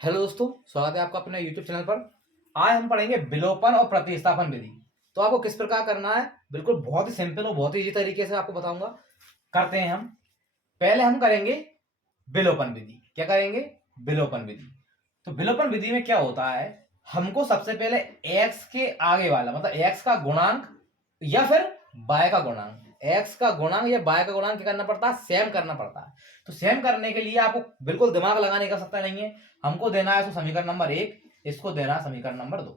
Hello दोस्तों, स्वागत है आपका अपने YouTube चैनल पर। आज हम पढ़ेंगे विलोपन और प्रतिस्थापन विधि। तो आपको किस प्रकार करना है, बिल्कुल बहुत ही सिंपल और बहुत ही इजी तरीके से आपको बताऊंगा। करते हैं हम। पहले हम करेंगे विलोपन विधि। क्या करेंगे? विलोपन विधि। तो विलोपन विधि में क्या होता है, हमको सबसे पहले x के आगे वाला मतलब x का गुणांक या फिर y का गुणांक, x का गुणांक या y का गुणांक क्या करना पड़ता है, सेम करना पड़ता है। तो सेम करने के लिए आपको बिल्कुल दिमाग लगाने का आवश्यकता नहीं है। हमको देना है इसको समीकरण नंबर 1, इसको देना है समीकरण नंबर 2।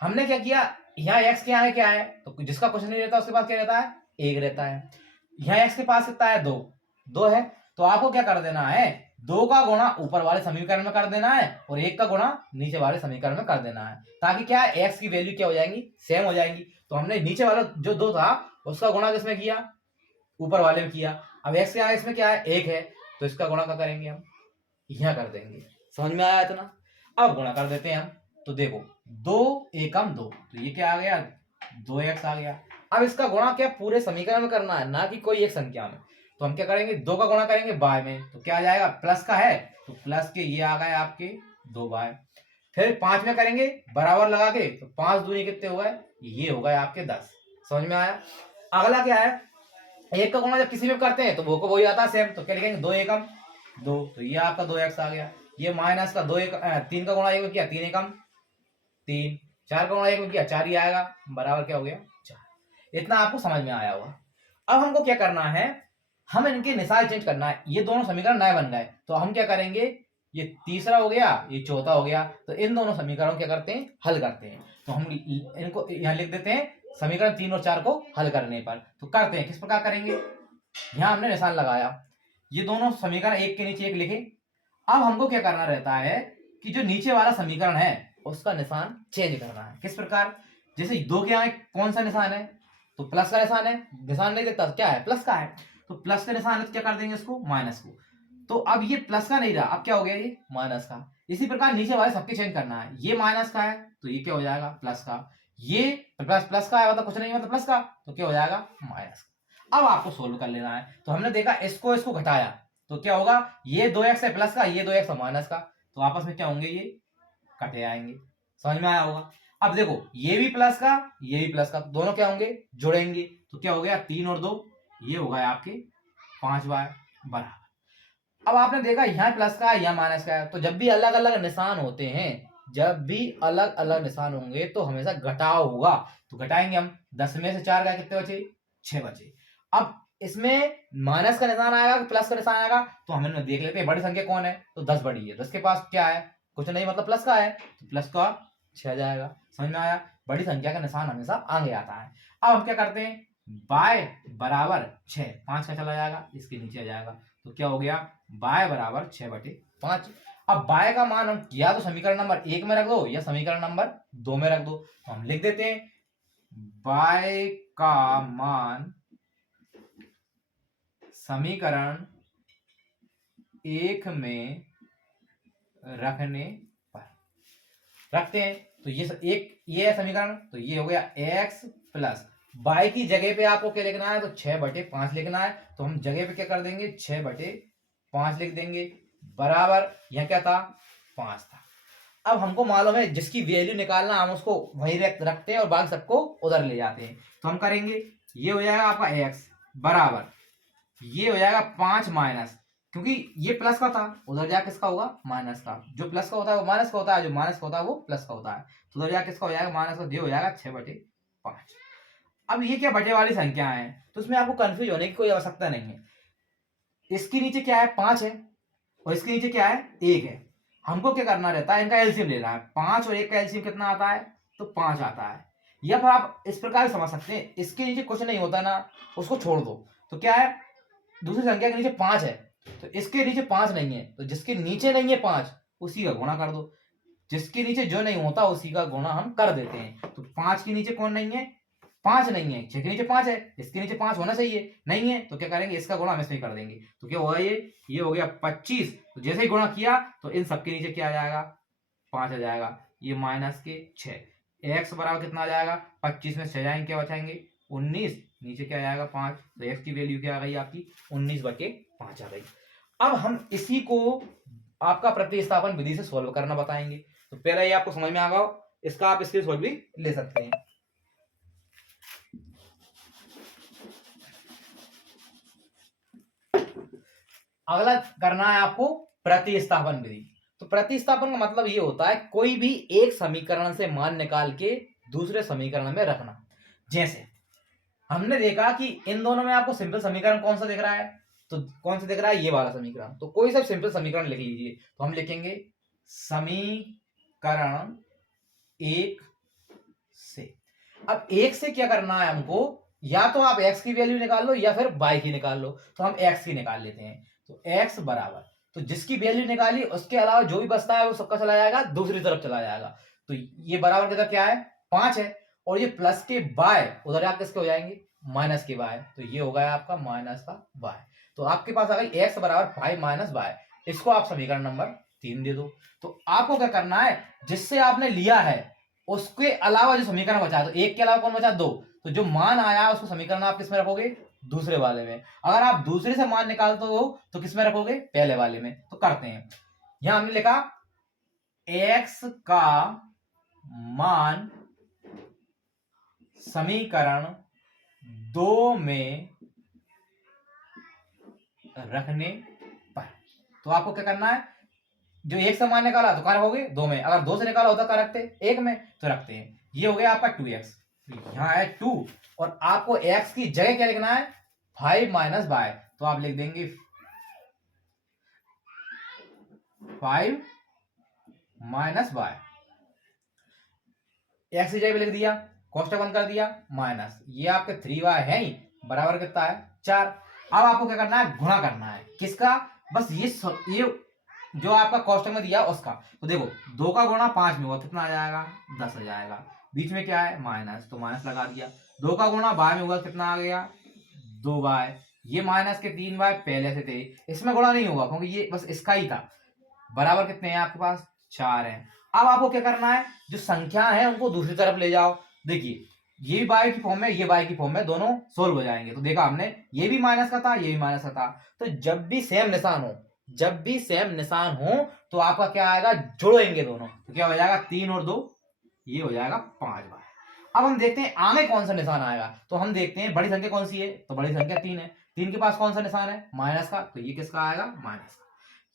हमने क्या किया, यहाँ x के आगे क्या है, तो जिसका क्वेश्चन नहीं रहता उसके पास क्या रहता है, 1 रहता है। यहाँ x के पास कितना है, 2 2 है। तो आपको क्या कर देना है, 2 का गुणा ऊपर वाले समीकरण में कर देना है और 1 का गुणा नीचे वाले समीकरण में कर देना है, ताकि क्या है, x की वैल्यू क्या हो जाएंगी, सेम हो जाएंगी। तो हमने नीचे वाला जो 2 था उसका गुणा किसमें किया, ऊपर वाले में किया। अब x के आगे इसमें क्या है, 1 है, तो इसका गुणा क्या करेंगे हम, यहाँ कर देंगे। समझ में आया इतना? अब गुणा कर देते हैं हम। तो देखो, 2 एकम 2, तो ये क्या आ गया, 2x आ गया। अब इसका गुणा क्या पूरे समीकरण में करना है, ना कि कोई एक संख्या में। तो हम क्या करेंगे, 2 का गुणा करेंगे y में, तो क्या आ जाएगा, प्लस का है तो प्लस के ये आ गए आपके 2y। फिर 5 में करेंगे बराबर लगा के, तो 5 दूनी कितने हो गए, ये हो गए आपके 10। समझ में आया? अगला क्या है, एक का गुणा जब किसी में करते हैं तो वो को वही आता है सेम, तो क्या लिखेंगे, 2 एकम 2, तो ये आपका 2x आ गया। ये माइनस का 3 का गुणा 1 में किया, 3 एकम 3, 4 का गुणा 1 में किया, 4 ही आएगा, बराबर क्या हो गया, 4। इतना आपको समझ में आया होगा। अब हमको क्या करना है, हम इनके निशान चेंज करना है। ये दोनों समीकरण नए बन गए, तो हम क्या करेंगे, ये तीसरा हो गया, ये चौथा हो गया, तो इन दोनों समीकरणों क्या करते हैं, हल करते हैं। तो हम इनको यहाँ लिख देते हैं, समीकरण 3 और 4 को हल करने पर। तो करते हैं, किस प्रकार करेंगे, यहाँ हमने निशान लगाया, ये दोनों समीकरण एक के नीचे एक लिखे। अब हमको क्या करना रहता है कि जो नीचे वाला समीकरण है उसका निशान चेंज करना है। किस प्रकार, जैसे 2 के यहाँ कौन सा निशान है, तो प्लस का निशान है, निशान नहीं दिखता, क्या है, प्लस का है। तो प्लस का निशान है तो क्या कर देंगे इसको, माइनस को। तो अब ये प्लस का नहीं रहा, अब क्या हो गया, ये माइनस का। इसी प्रकार नीचे वाले सबके चेंज करना है, ये माइनस का है तो ये क्या हो जाएगा, प्लस का। ये प्लस प्लस का है मतलब कुछ नहीं, मतलब प्लस का, तो क्या हो जाएगा, माइनस का। अब आपको सोल्व कर लेना है। तो हमने देखा इसको इसको घटाया, तो क्या होगा, ये 2x है प्लस का, ये 2x है माइनस का, तो आपस में क्या होंगे, ये कटे आएंगे। समझ में आया होगा? अब देखो, ये भी प्लस का, ये भी प्लस का, तो दोनों क्या होंगे, जुड़ेंगे, तो क्या हो गया, 3 और 2, ये हो गया आपके 5y बराबर। अब आपने देखा यहाँ प्लस का है, यहाँ माइनस का है, तो जब भी अलग अलग निशान होते हैं, जब भी अलग अलग निशान होंगे तो हमेशा घटाव होगा। तो घटाएंगे हम, 10 में से 4 गए, कितने बचे, 6 बचे। अब इसमें माइनस का निशान आएगा कि प्लस का निशान आएगा, तो हम इनमें देख लेते हैं बड़ी संख्या कौन है, तो 10 बड़ी है, 10 के पास क्या है, कुछ नहीं, मतलब प्लस का है, तो प्लस का 6 जाएगा। समझ में आया? बड़ी संख्या का निशान हमेशा आगे आता है। अब हम क्या करते हैं, y बराबर 6, 5 का चला जाएगा, इसके नीचे आ जाएगा, तो क्या हो गया, y बराबर 6/5। अब y का मान हम या तो समीकरण नंबर 1 में रख दो या समीकरण नंबर 2 में रख दो। तो हम लिख देते हैं, y का मान समीकरण 1 में रखने पर रखते हैं, तो ये है समीकरण, तो ये हो गया x प्लस y की जगह पे आपको क्या लिखना है, तो 6/5 लिखना है। तो हम जगह पे क्या कर देंगे, 6/5 लिख देंगे, बराबर यह क्या था, 5 था। अब हमको मालूम है जिसकी वैल्यू निकालना, हम उसको वहीं रखते हैं और बाकी सबको उधर ले जाते हैं। तो हम करेंगे, ये हो जाएगा आपका x बराबर, ये हो जाएगा 5 माइनस, क्योंकि ये प्लस का था, उधर जा किसका होगा, माइनस का। जो प्लस का होता है वो माइनस का होता है, जो माइनस का होता है वो प्लस का होता है, तो उधर जा किसका हो जाएगा, माइनस का। ये हो जाएगा 6/5। अब ये क्या बटे वाली संख्या है, तो इसमें आपको कंफ्यूज होने की कोई आवश्यकता नहीं है। इसके नीचे क्या है, 5 है, और इसके नीचे क्या है, 1 है। हमको क्या करना रहता है, इनका एलसीएम लेना है। 5 और 1 का एलसीएम कितना आता है, तो 5 आता है। या फिर आप इस प्रकार समझ सकते हैं, इसके नीचे कुछ नहीं होता ना, उसको छोड़ दो। तो क्या है, दूसरी संख्या के नीचे 5 है, तो इसके नीचे 5 नहीं है, तो जिसके नीचे नहीं है 5 उसी का गुणा कर दो। जिसके नीचे जो नहीं होता उसी का गुणा हम कर देते हैं। तो 5 के नीचे कौन नहीं है, 5 नहीं है, 6 के नीचे 5 है, इसके नीचे 5 होना चाहिए, नहीं है, तो क्या करेंगे, इसका गुणा हम इसमें कर देंगे। तो क्या होगा, ये हो गया 25। तो जैसे ही गुणा किया तो इन सबके नीचे क्या आ जाएगा, 5 आ जाएगा, ये माइनस के 6। एक्स बराबर कितना आ जाएगा, 25 में 6 जाएंगे, क्या बचाएंगे, 19, नीचे क्या आ जाएगा, 5। तो एक्स की वैल्यू क्या आ गई आपकी, 19/5 आ गई। अब हम इसी को आपका प्रतिस्थापन विधि से सॉल्व करना बताएंगे। तो पहले ये आपको समझ में आ गया, इसका आप स्क्रीनशॉट भी ले सकते हैं। अगला करना है आपको प्रतिस्थापन विधि। तो प्रतिस्थापन का मतलब ये होता है कोई भी एक समीकरण से मान निकाल के दूसरे समीकरण में रखना। जैसे हमने देखा कि इन दोनों में आपको सिंपल समीकरण कौन सा दिख रहा है, तो कौन सा दिख रहा है, ये वाला समीकरण। तो कोई सा सिंपल समीकरण लिख लीजिए। तो हम लिखेंगे समीकरण एक से। अब एक से क्या करना है हमको, या तो आप x की वैल्यू निकाल लो या फिर y की निकाल लो। तो हम x की निकाल लेते हैं। तो x बराबर, तो जिसकी वैल्यू निकाली उसके अलावा जो भी बचता है वो सबका चला जाएगा दूसरी तरफ चला जाएगा। तो ये बराबर कितना क्या है, 5 है। और ये प्लस के बाय उधर आप किसके हो जाएंगे, माइनस के बाय। तो ये हो गया आपका माइनस का बाय। तो आपके पास आ गई x बराबर 5 माइनस बाय। इसको आप समीकरण नंबर 3 दे दो। तो आपको क्या करना है, जिससे आपने लिया है उसके अलावा जो समीकरण बचा है, तो एक के अलावा कौन बचा, 2। तो जो मान आया उसको समीकरण आप किसमें रखोगे, दूसरे वाले में। अगर आप दूसरे से मान निकालते हो तो किसमें रखोगे, पहले वाले में। तो करते हैं, यहां हमने लिखा x का मान समीकरण 2 में रखने पर। तो आपको क्या करना है, जो एक से मान निकाला तो कहां रखोगे, 2 में। अगर 2 से निकाला होता कहां रखते, 1 में। तो रखते हैं। ये हो गया आपका 2x, यहां है 2। और आपको x की जगह क्या लिखना है, 5 माइनस बाय। तो आप लिख देंगे 5 माइनस बाय। x की जगह पे लिख दिया, कोष्टक बंद कर दिया, माइनस ये आपके 3y है ही, बराबर कितना है, 4। अब आपको क्या करना है, गुणा करना है किसका, बस ये जो आपका कोष्टक में दिया उसका। तो देखो 2 का गुणा 5 में हुआ कितना आ जाएगा, 10 आ जाएगा। बीच में क्या है, माइनस, तो माइनस लगा दिया। 2 का गुणा बाय में हुआ कितना आ गया, 2y। ये माइनस के 3y पहले से थे, इसमें गुणा नहीं होगा क्योंकि ये बस इसका ही था। बराबर कितने हैं आपके पास, 4 है। अब आपको क्या करना है, जो संख्या है उनको दूसरी तरफ ले जाओ। देखिए ये बाय की फॉर्म में, ये बाय की फॉर्म में, दोनों सोल्व हो जाएंगे। तो देखा हमने, ये भी माइनस का था, ये भी माइनस का था। तो जब भी सेम निशान हो, जब भी सेम निशान हो तो आपका क्या आएगा, जोड़ेंगे दोनों। तो क्या हो जाएगा, 3 और 2, ये हो जाएगा 5 बार। अब हम देखते हैं आगे कौन सा निशान आएगा। तो हम देखते हैं बड़ी संख्या कौन सी है, तो बड़ी संख्या 3 है। 3 के पास कौन सा निशान है, माइनस का। तो ये किसका आएगा, माइनस का।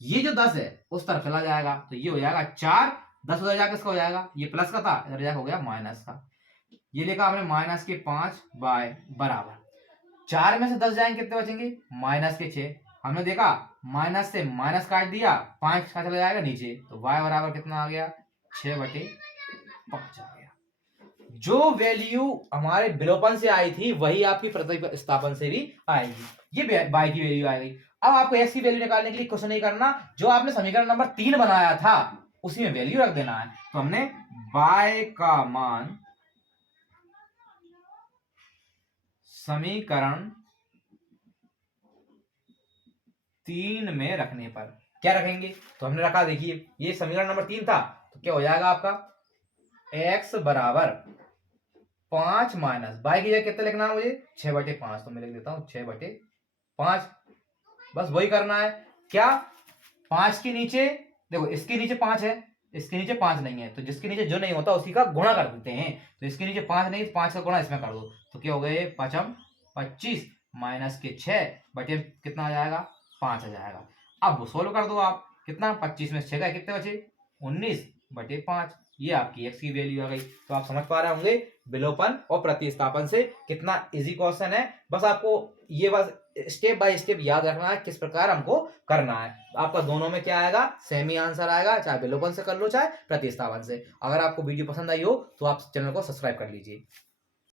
ये जो 10 है उस तरफ चला जाएगा, तो ये हो जाएगा 4। 10 उधर जाकर किसका हो जाएगा, ये प्लस का था, इधर जाकर हो गया माइनस का। ये लिखा हमने माइनस के 5 बाय बराबर 4 में से 10 जाएंगे कितने बचेंगे, माइनस के 6। हमने देखा माइनस से माइनस काट दिया, 5 का चला जाएगा नीचे। तो y बराबर कितना आ गया, 6/5 आ गया। जो वैल्यू हमारे विलोपन से आई थी वही आपकी प्रतिस्थापन से भी आएगी। ये y की वैल्यू आएगी। अब आपको x की वैल्यू निकालने के लिए कुछ नहीं करना, जो आपने समीकरण नंबर 3 बनाया था उसी में वैल्यू रख देना है। तो हमने y का मान समीकरण 3 में रखने पर क्या रखेंगे, तो हमने रखा, देखिए ये समीकरण नंबर 3 था। तो क्या हो जाएगा आपका, x बराबर 5 माइनस बाय की जगह कितना लिखना है मुझे, 6/5। तो मैं लिख देता हूं 6/5। बस वही करना है क्या, 5 के नीचे, देखो इसके नीचे 5 है, इसके नीचे 5 नहीं है। तो जिसके नीचे जो नहीं होता उसी का गुणा कर देते हैं। तो इसके नीचे 5 नहीं, 5 का गुणा इसमें कर दो। तो क्या हो गए, 5×25 माइनस के 6 कितना आ जाएगा, 5 आ जाएगा। अब वो सोल्व कर दो आप, कितना, 25 में 6 का कितने बचे, 19/5। ये आपकी x की वैल्यू आ गई। तो आप समझ पा रहे होंगे विलोपन और प्रतिस्थापन से कितना इजी क्वेश्चन है। बस आपको ये बस स्टेप बाय स्टेप याद रखना है किस प्रकार हमको करना है। आपका दोनों में क्या आएगा, सेम ही आंसर आएगा, चाहे विलोपन से कर लो चाहे प्रतिस्थापन से। अगर आपको वीडियो पसंद आई हो तो आप चैनल को सब्सक्राइब कर लीजिए।